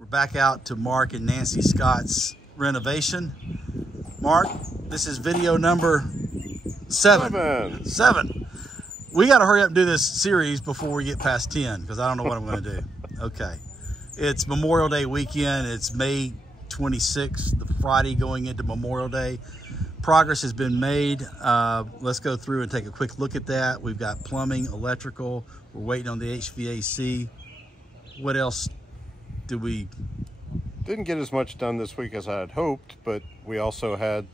We're back out to Mark and Nancy Scott's renovation. Mark, this is video number seven. We got to hurry up and do this series before we get past 10 because I don't know what I'm going to do. Okay. It's Memorial Day weekend. It's May 26th, the Friday going into Memorial Day. Progress has been made. Let's go through and take a quick look at that. We've got plumbing, electrical. We're waiting on the HVAC. What else do we... Didn't get as much done this week as I had hoped, but we also had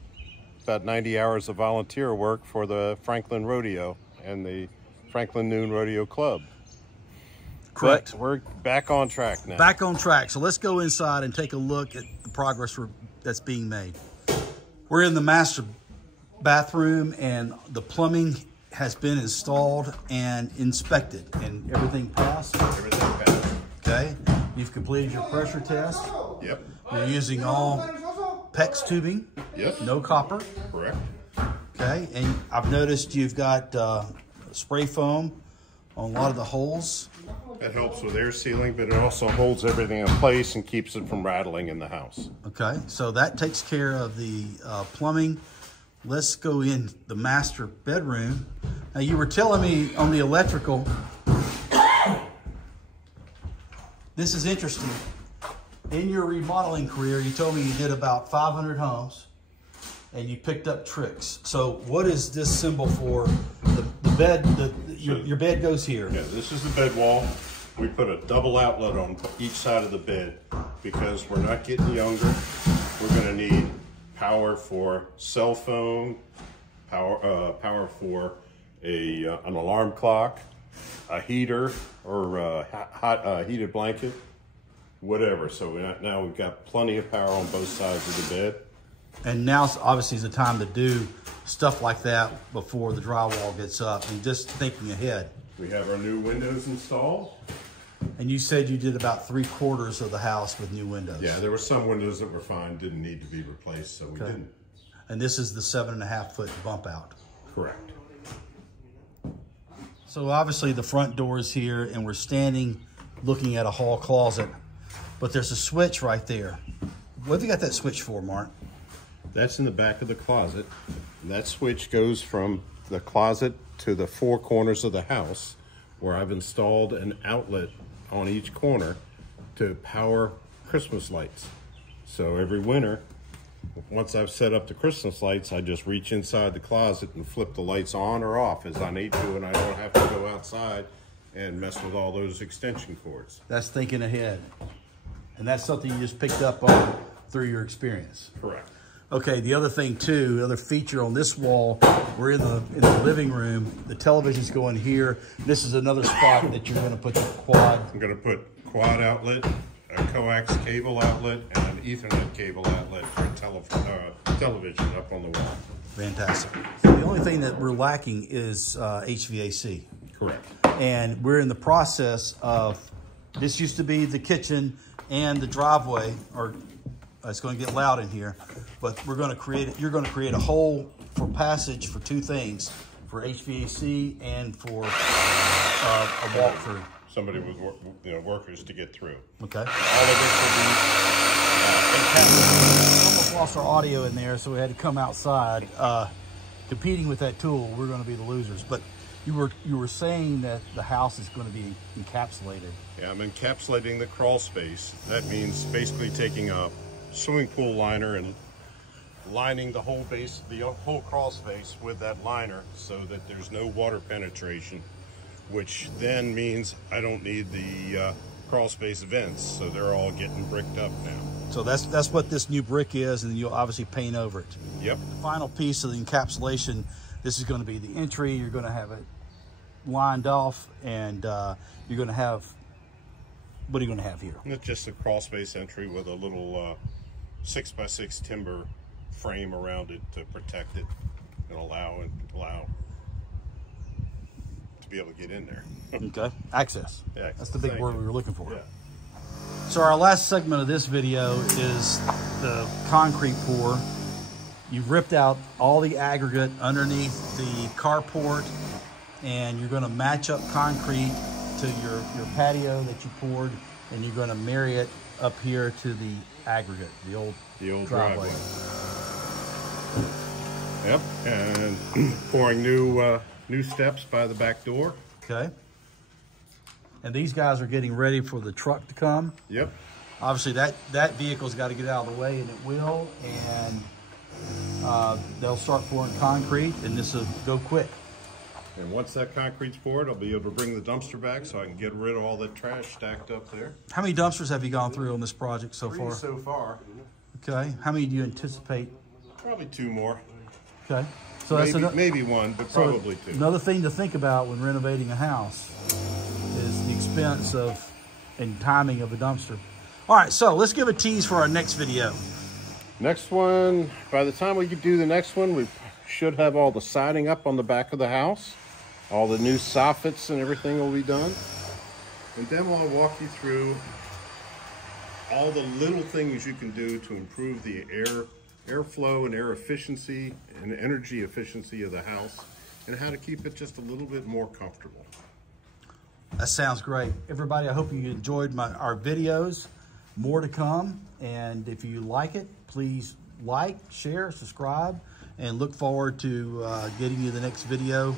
about 90 hours of volunteer work for the Franklin Rodeo and the Franklin Noon Rodeo Club. Correct. But we're back on track now. Back on track. So let's go inside and take a look at the progress that's being made. We're in the master bathroom and the plumbing has been installed and inspected and everything passed. Everything passed. Okay. You've completed your pressure test. Yep. You're using all PEX tubing. Yes. No copper. Correct. Okay. And I've noticed you've got spray foam on a lot of the holes. That helps with air sealing, but it also holds everything in place and keeps it from rattling in the house. Okay. So that takes care of the plumbing. Let's go in the master bedroom. Now you were telling me on the electrical, this is interesting. In your remodeling career, you told me you did about 500 homes and you picked up tricks. So what is this symbol for? The bed, your bed goes here. Yeah, this is the bed wall. We put a double outlet on each side of the bed because we're not getting younger. We're gonna need power for cell phone, power for an alarm clock, a heater, or a heated blanket, whatever. So now we've got plenty of power on both sides of the bed. And now obviously is the time to do stuff like that before the drywall gets up and just thinking ahead. We have our new windows installed. And you said you did about 3/4 of the house with new windows. Yeah, there were some windows that were fine, didn't need to be replaced, so we didn't. And this is the 7.5-foot bump out. Correct. So obviously the front door is here and we're standing looking at a hall closet, but there's a switch right there. What have you got that switch for, Mark? That's in the back of the closet. And that switch goes from the closet to the four corners of the house where I've installed an outlet on each corner to power Christmas lights. So every winter, once I've set up the Christmas lights, I just reach inside the closet and flip the lights on or off as I need to, and I don't have to go outside and mess with all those extension cords. That's thinking ahead. And that's something you just picked up on through your experience. Correct. Okay, the other thing too, the other feature on this wall, we're in the living room. The television's going here. This is another spot that you're gonna put the quad. I'm gonna put quad outlet, a coax cable outlet, and an Ethernet cable outlet for television up on the wall. Fantastic. The only thing that we're lacking is HVAC. Correct. And we're in the process of, this used to be the kitchen and the driveway, or it's going to get loud in here, but we're going to create, you're going to create a hole for passage for two things, for HVAC and for a walkthrough. Somebody with workers to get through. Okay. All of this will be We almost lost our audio in there, so we had to come outside. Competing with that tool, we're going to be the losers. But you were saying that the house is going to be encapsulated. Yeah, I'm encapsulating the crawl space. That means basically taking a swimming pool liner and lining the whole base, the whole crawl space with that liner so that there's no water penetration, which then means I don't need the crawl space vents, so they're all getting bricked up now. So that's what this new brick is, and you'll obviously paint over it. Yep. The final piece of the encapsulation, this is going to be the entry. You're going to have it lined off, and you're going to have, what are you going to have here? It's just a crawl space entry with a little 6x6 timber frame around it to protect it and allow to be able to get in there. Okay, access. Yeah, that's the big word we were looking for. Yeah. So our last segment of this video is the concrete pour. You've ripped out all the aggregate underneath the carport, and you're going to match up concrete to your patio that you poured, and you're going to marry it up here to the aggregate, the old driveway. Yep, and pouring new steps by the back door. Okay. And these guys are getting ready for the truck to come. Yep. Obviously, that vehicle's got to get out of the way, and it will. And they'll start pouring concrete, and this will go quick. And once that concrete's poured, I'll be able to bring the dumpster back so I can get rid of all that trash stacked up there. How many dumpsters have you gone through on this project so far? 3 so far. Okay. How many do you anticipate? Probably 2 more. Okay. So maybe 1, but probably 2. Another thing to think about when renovating a house is the expense of and timing of a dumpster. All right, so let's give a tease for our next video. Next one, by the time we do the next one, we should have all the siding up on the back of the house. All the new soffits and everything will be done. And then we'll walk you through all the little things you can do to improve the airflow and air efficiency and energy efficiency of the house, and how to keep it just a little bit more comfortable. That sounds great. Everybody, I hope you enjoyed our videos. More to come. And if you like it, please like, share, subscribe, and look forward to getting you the next video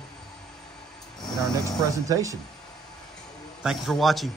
in our next presentation. Thank you for watching.